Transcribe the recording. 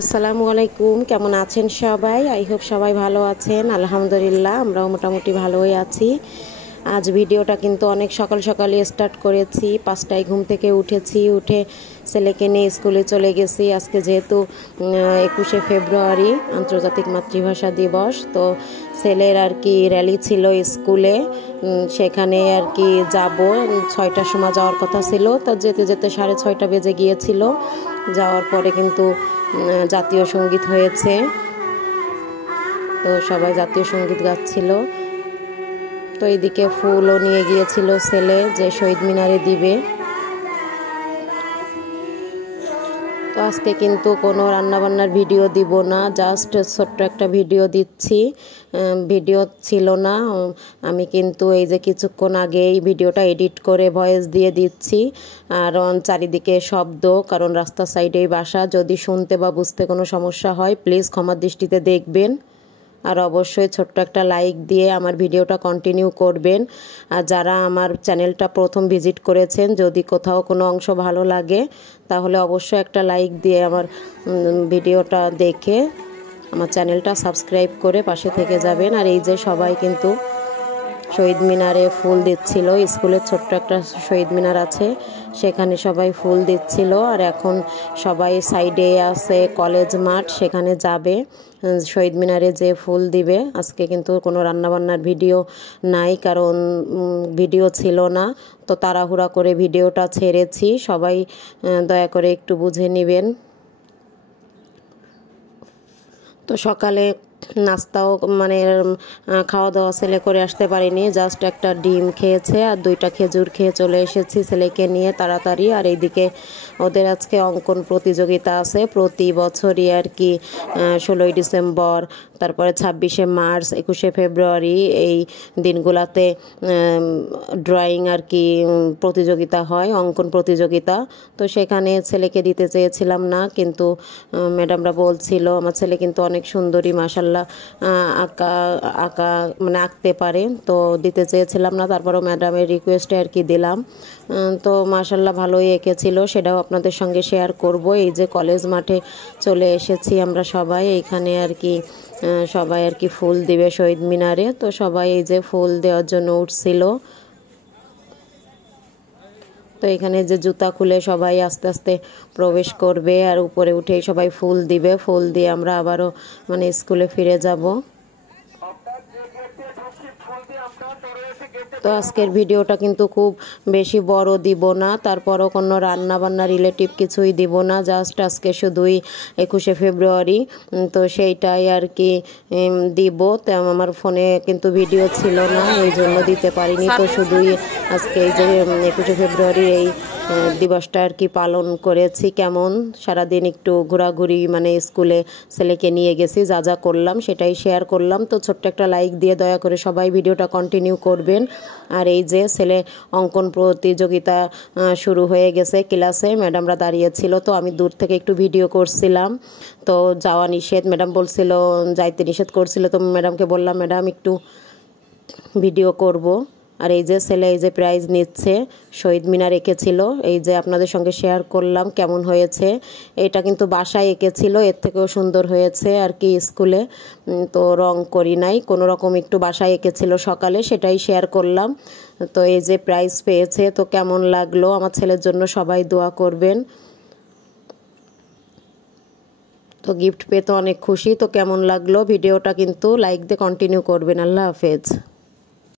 আসসালামু আলাইকুম, কেমন আছেন সবাই? আই হোপ সবাই ভালো আছেন। আলহামদুলিল্লাহ আমরাও মোটামুটি ভালোই আছি। আজ ভিডিওটা কিন্তু অনেক সকাল সকালে স্টার্ট করেছি। 5টায় ঘুম থেকে উঠে ছেলেকে নিয়ে স্কুলে চলে গেছি। আজকে যেহেতু 21শে ফেব্রুয়ারি আন্তর্জাতিক মাতৃভাষা দিবস, তো ছেলের আর কি র্যালি ছিল স্কুলে, সেখানে আর কি যাব। 6টার সময় যাওয়ার কথা ছিল, তো যেতে যেতে 6:30 বেজে গিয়েছিল। যাওয়ার পরে কিন্তু জাতীয় সঙ্গীত হয়েছে, তো সবাই জাতীয় সঙ্গীত গাচ্ছিল। তো এইদিকে ফুলও নিয়ে গিয়েছিল ছেলে, যে শহীদ মিনারে দিবে। তো আজকে কিন্তু কোনো রান্নাবান্নার ভিডিও দিব না, জাস্ট ছোট্ট একটা ভিডিও দিচ্ছি। ভিডিও ছিল না, আমি কিন্তু এই যে কিছুক্ষণ আগে এই ভিডিওটা এডিট করে ভয়েস দিয়ে দিচ্ছি। আর চারিদিকে শব্দ, কারণ রাস্তার সাইডেই বাসা। যদি শুনতে বা বুঝতে কোনো সমস্যা হয় প্লিজ ক্ষমার দৃষ্টিতে দেখবেন। আর অবশ্যই ছোট্ট একটা লাইক দিয়ে আমার ভিডিওটা কন্টিনিউ করবেন। আর যারা আমার চ্যানেলটা প্রথম ভিজিট করেছেন, যদি কোথাও কোনো অংশ ভালো লাগে তাহলে অবশ্যই একটা লাইক দিয়ে আমার ভিডিওটা দেখে আমার চ্যানেলটা সাবস্ক্রাইব করে পাশে থেকে যাবেন। আর এই যে সবাই কিন্তু শহীদ মিনারে ফুল দিচ্ছিল। স্কুলের ছোট্ট একটা শহীদ মিনার আছে, সেখানে সবাই ফুল দিচ্ছিল। আর এখন সবাই সাইডে আছে কলেজ মাঠ, সেখানে যাবে শহীদ মিনারে যে ফুল দিবে। আজকে কিন্তু কোনো রান্নাবান্নার ভিডিও নাই, কারণ ভিডিও ছিল না, তো তাড়াহুড়া করে ভিডিওটা ছেড়েছি। সবাই দয়া করে একটু বুঝে নেবেন। তো সকালে নাস্তাও মানে খাওয়া দাওয়া ছেলে করে আসতে পারিনি, জাস্ট একটা ডিম খেয়েছে আর 2টা খেজুর খেয়ে চলে এসেছি ছেলেকে নিয়ে তাড়াতাড়ি। আর এইদিকে ওদের আজকে অঙ্কন প্রতিযোগিতা আছে প্রতি বছরই আর কি। 16ই ডিসেম্বর, তারপরে 26শে মার্চ, 21শে ফেব্রুয়ারি এই দিনগুলাতে ড্রয়িং আর কি প্রতিযোগিতা হয়, অঙ্কন প্রতিযোগিতা। তো সেখানে ছেলেকে দিতে চেয়েছিলাম না, কিন্তু ম্যাডামরা বলছিল আমার ছেলে কিন্তু অনেক সুন্দরী মাশাল্লাহ আঁকা আঁকা মানে আঁকতে পারে, তো দিতে চেয়েছিলাম না। তারপরও ম্যাডামের রিকোয়েস্টে আর কি দিলাম। তো মাশাল্লাহ ভালোই এঁকেছিল, সেটাও আপনাদের সঙ্গে শেয়ার করব। এই যে কলেজ মাঠে চলে এসেছি আমরা সবাই, এইখানে আর কি সবাই আর কি ফুল দিবে শহীদ মিনারে। তো সবাই এই যে ফুল দেওয়ার জন্য উঠছিল। তো এখানে যে জুতা খুলে সবাই আস্তে আস্তে প্রবেশ করবে, আর উপরে উঠেই সবাই ফুল দিবে। ফুল দিয়ে আমরা আবারও মানে স্কুলে ফিরে যাব। তো আজকের ভিডিওটা কিন্তু খুব বেশি বড় দিব না, তারপরও কোনো রান্না বান্না রিলেটিভ কিছুই দিব না, জাস্ট আজকে শুধুই 21শে ফেব্রুয়ারি, তো সেইটাই আর কি দিব। তো আমার ফোনে কিন্তু ভিডিও ছিল না, এই জন্য দিতে পারিনি। তো শুধুই আজকে এই যে 21শে ফেব্রুয়ারি এই দিবসটা আর কি পালন করেছি। কেমন সারাদিন একটু ঘোরাঘুরি মানে স্কুলে ছেলেকে নিয়ে গেছি, যা যা করলাম সেটাই শেয়ার করলাম। তো ছোট্ট একটা লাইক দিয়ে দয়া করে সবাই ভিডিওটা কন্টিনিউ করবেন। আর এই যে ছেলে অঙ্কন প্রতিযোগিতা শুরু হয়ে গেছে ক্লাসে, ম্যাডামরা দাঁড়িয়েছিল, তো আমি দূর থেকে একটু ভিডিও করছিলাম। তো যাওয়া নিষেধ, ম্যাডাম বলছিল যাইতে নিষেধ করছিল, তো ম্যাডামকে বললাম ম্যাডাম একটু ভিডিও করব। আর এই যে ছেলে এই যে প্রাইজ নিচ্ছে, শহীদ মিনার এঁকেছিল, এই যে আপনাদের সঙ্গে শেয়ার করলাম কেমন হয়েছে। এটা কিন্তু বাসায় এঁকেছিল, এর থেকেও সুন্দর হয়েছে আর কি স্কুলে। তো রং করি নাই, কোনো রকম একটু বাসায় এঁকেছিল সকালে, সেটাই শেয়ার করলাম। তো এই যে প্রাইজ পেয়েছে, তো কেমন লাগলো আমার ছেলের জন্য সবাই দোয়া করবেন। তো গিফট পেয়ে তো অনেক খুশি। তো কেমন লাগলো ভিডিওটা কিন্তু লাইক দিয়ে কন্টিনিউ করবেন। আল্লাহ হাফেজ।